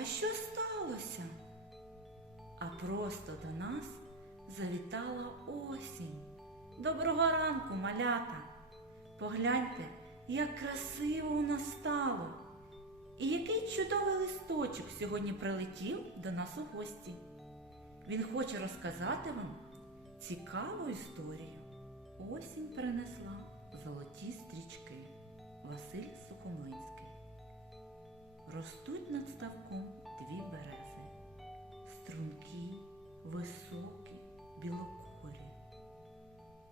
а що сталося? А просто до нас завітала осінь. Доброго ранку, малята! Погляньте, як красиво у нас стало. І який чудовий листочок сьогодні прилетів до нас у гості. Він хоче розказати вам цікаву історію. Осінь принесла золоті стрічки. Василь Сухомлинський. Ростуть над ставком дві берези. Стрункі, високі, білокорі.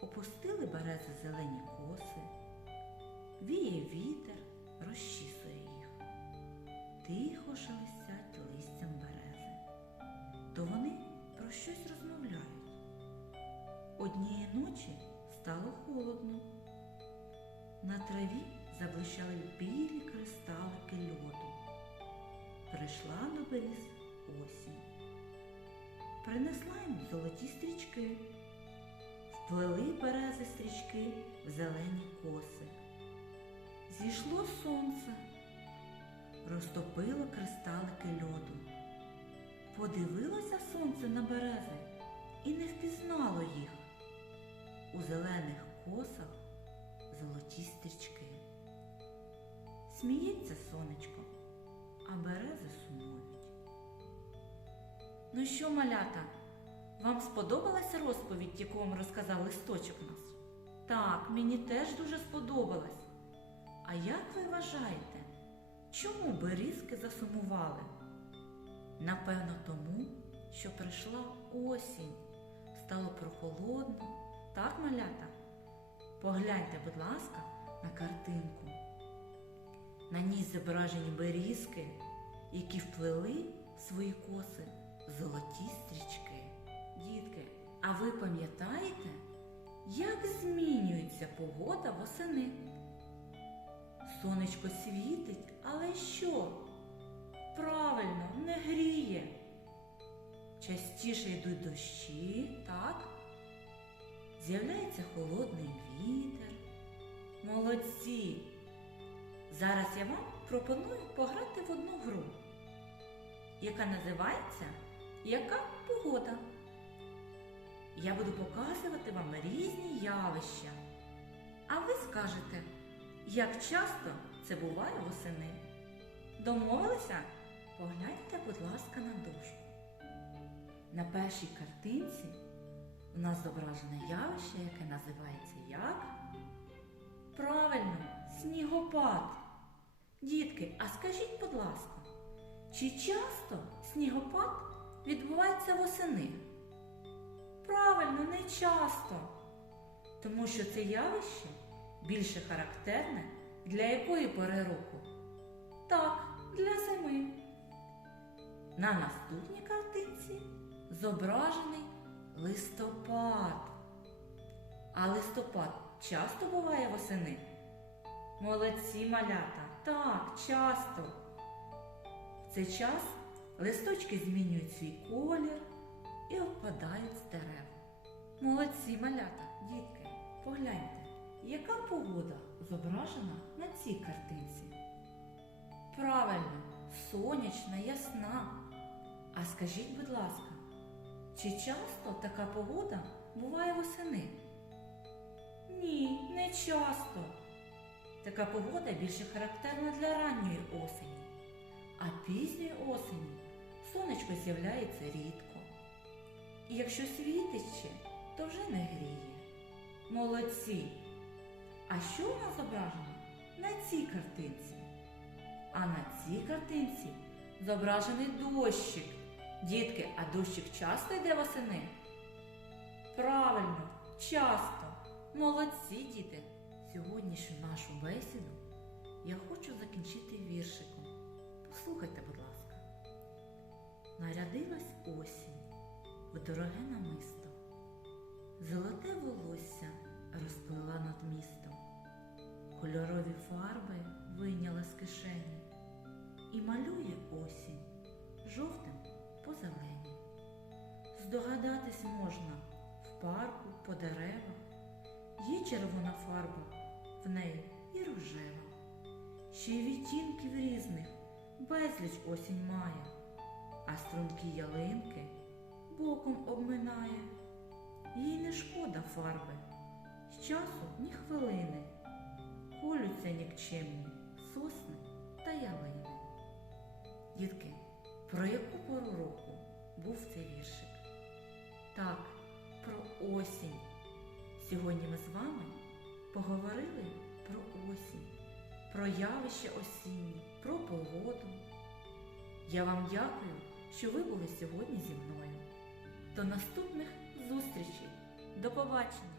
Опустили берези зелені коси. Віє вітер, розчісує їх. Тихо шелестять листям берези. То вони про щось розмовляють. Однієї ночі стало холодно. На траві заблищали білі кристалики льоду. Прийшла на беріз осінь. Принесла їм золоті стрічки. Вплели берези стрічки в зелені коси. Зійшло сонце, розтопило кристалики льоду. Подивилося сонце на берези і не впізнало їх. У зелених косах золоті стрічки. Сміється сонечко, що, малята, вам сподобалася розповідь, яку вам розказав листочок наш? Так, мені теж дуже сподобалась. А як ви вважаєте, чому берізки засумували? Напевно, тому, що прийшла осінь, стало прохолодно, так, малята? Погляньте, будь ласка, на картинку. На ній зображені берізки, які вплели в свої коси золоті стрічки. Дітки, а ви пам'ятаєте, як змінюється погода восени? Сонечко світить, але що? Правильно, не гріє. Частіше йдуть дощі, так? З'являється холодний вітер. Молодці! Зараз я вам пропоную пограти в одну гру, яка називається Яка погода? Я буду показувати вам різні явища. А ви скажете, як часто це буває восени? Домовилися? Погляньте, будь ласка, на дошку. На першій картинці у нас зображене явище, яке називається як? Правильно, снігопад. Дітки, а скажіть, будь ласка, чи часто снігопад відбувається восени? Правильно, не часто. Тому що це явище більше характерне для якої пори року? Так, для зими. На наступній картинці зображений листопад. А листопад часто буває восени? Молодці малята. Так, часто. В цей час листочки змінюють свій колір і опадають з дерев. Молодці малята, дітки, погляньте, яка погода зображена на цій картинці? Правильно, сонячна, ясна. А скажіть, будь ласка, чи часто така погода буває восени? Ні, не часто. Така погода більше характерна для ранньої осені, а пізньої сонечко з'являється рідко. І якщо світить ще, то вже не гріє. Молодці! А що у нас зображено на цій картинці? А на цій картинці зображений дощик. Дітки, а дощик часто йде восени? Правильно, часто. Молодці, діти. Сьогоднішню нашу бесіду я хочу закінчити віршиком. Послухайте, будь. Нарядилась осінь в дороге намисто, золоте волосся розплила над містом, кольорові фарби вийняла з кишені і малює осінь жовтим по зелені. Здогадатись можна в парку, по деревах, є червона фарба, в неї і рожева, ще й відтінків різних безліч осінь має, а стрункі ялинки боком обминає. Їй не шкода фарби, з часу ні хвилини, колються нікчемні сосни та ялини. Дітки, про яку пору року був цей віршик? Так, про осінь. Сьогодні ми з вами поговорили про осінь, про явища осінні, про погоду. Я вам дякую, що ви були сьогодні зі мною. До наступних зустрічей. До побачення!